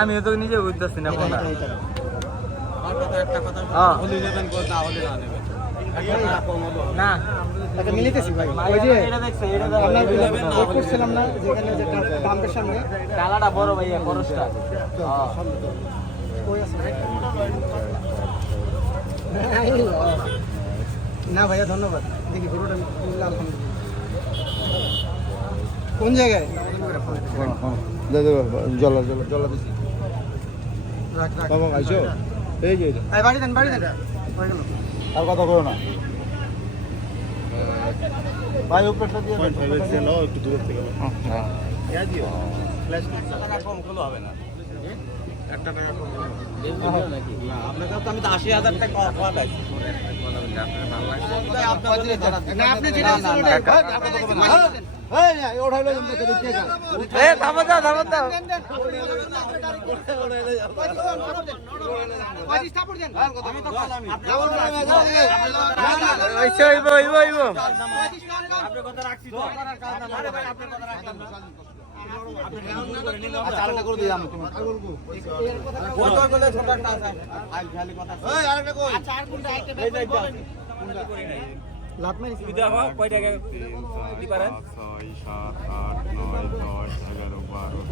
আমিও তো নিজে বুঝতেছি না না মিলিতেছি ভাই ওই যে করছিলাম না যেখানে যে পাম্পের সামনে ডালাটা বড় ভাইয়া খরচটা না ভাইয়া ধন্যবাদ দেখি গরুটা কোন জায়গায় জলা জলা জলা দিচ্ছি এই যে বাড়ি দেন আর কথা করো না ভাই উপরটা দিয়ে একটু দূর থেকে দিও কম হলো হবে না একটা টাকা কম নাকি না আপনার কাছে আমি তো ৮০,০০০ টাকা কথা পাইছি না আপনি যেটা এই ওঠাইলো জমতে দেখতে গেল এ থামো দাও আমি তো বললাম ওইবো আপনি কথা রাখছি তো আপনার কথা রাখলাম আচ্ছা আরেকটা করে দিই আমি তোমাকে বড় করে ছোট একটা আছে আই খালি কথা এই আরেকটা কই আচ্ছা আর কোনটা একটা বলেন কোনটা করে নাই লাত মারি সুবিধা হবে কয় টাকা দি পারেন 6 7 8 9 10 11 12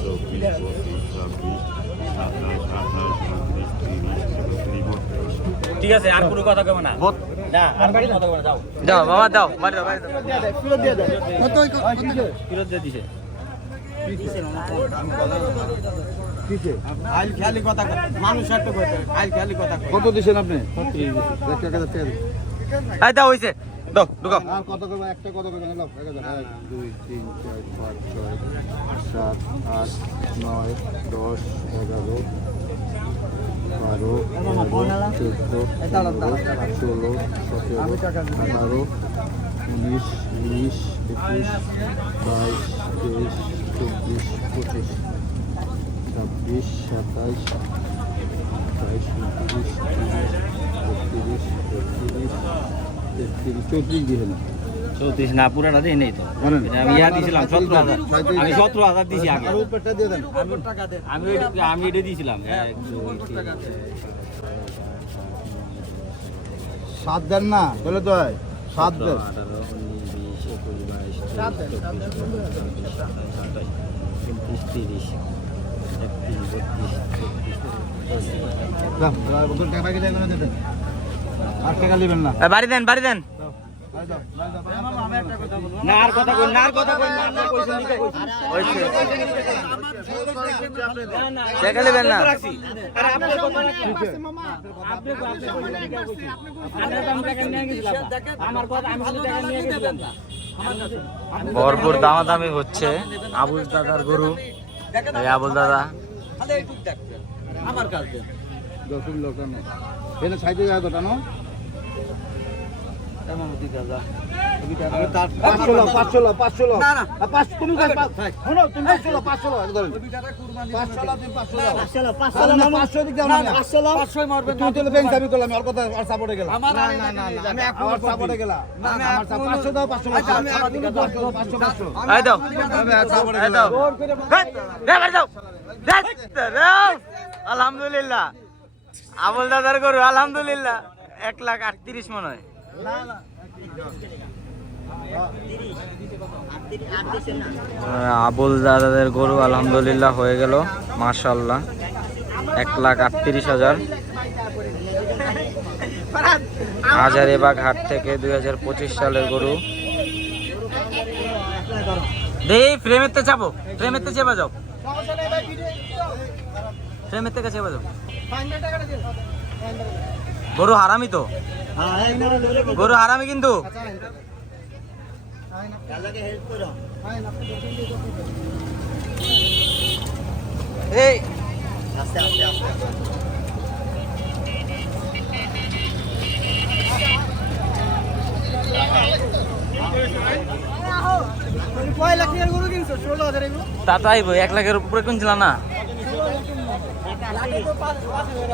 13 ঠিক আছে আর কোনো কথা কব না না আর কোনো কথা কব না যাও বাবা যাও মারি দাও ফিরত দিয়ে দাও কত ফিরত দিয়ে দিছে মানুষ কত দিচ্ছেন আপনি দাও হয়েছে দাও ঢুকাও আর কত করবেন একটা কত করবেন 1 2 3 4 5 6 7 8 9 10 11 12 14 16 17 18 19 20 21 22 23 24 25 26 27 28 29 30 31 34 34 না পুরাটা দেই নাই তো আমি ইয়া দিছিলাম 17000 আমি 17000 দিছি আগে আর উপরটা দিয়ে দেন আমি টাকা দেন আমি এটা দিছিলাম 1 2 3 7 দেন না বলে তো 7 দেন 18 19 20 21 22 23 বাড়ি দেন না আর কথা কই না আর কথা কই না কইছেন নিতে কইছেন হইছে টাকা নেবেন না আরে আপনার কথা রাখছি মামা আপনি টাকা নিয়ে গেছিলাম আমার কথা আমি শুধু টাকা নিয়ে গেছিলাম ভরপুর দামাদামি হচ্ছে আবুল দাদার গরু এই আবুল দাদা খালি একটু দেখবেন আমার কাজ দেন 10 লোক না এনে 60000 টাকা নো কেমন দিতে যা আমি তার 500 না না 5 তুমি কই শোনো তুমি 500 ধরেন 500 না 500 দিক দাও না 500 মারবেন তুমি তো ব্যাংক দাবি করলাম আর কথা আর সাপোর্টে গেলাম না আমি এখন সাপোর্টে গেলাম আমি আমার 500 দাও 500 আমার দিকে 500 আই দাও আমি সাপোর্টে গেলাম দে বাড়ি দাও আলহামদুলিল্লাহ আবুল দাদার গরু আলহামদুলিল্লাহ 1,38,000 মনে হয় না না আবুল দাদাদের গরু আলহামদুলিল্লাহ হয়ে গেল মাশাআল্লাহ 1,38,000 হাজারীবাগ হাট থেকে 2025 সালের গরু দেই ফ্রেমেতে যাবো ফ্রেমেতে চেপে যাও ফ্রেমের থেকে চেপে যাও গরু হারামি তো গরু হারামি কিন্তু এই আস্তে আস্তে আস্তে কয় লাখ টাকার গরু কিনছো? 16,000 এগুলো? তা তো আইব 1 লাখের উপরে কিনছিলাম না। লাখে তো 5 হয়ে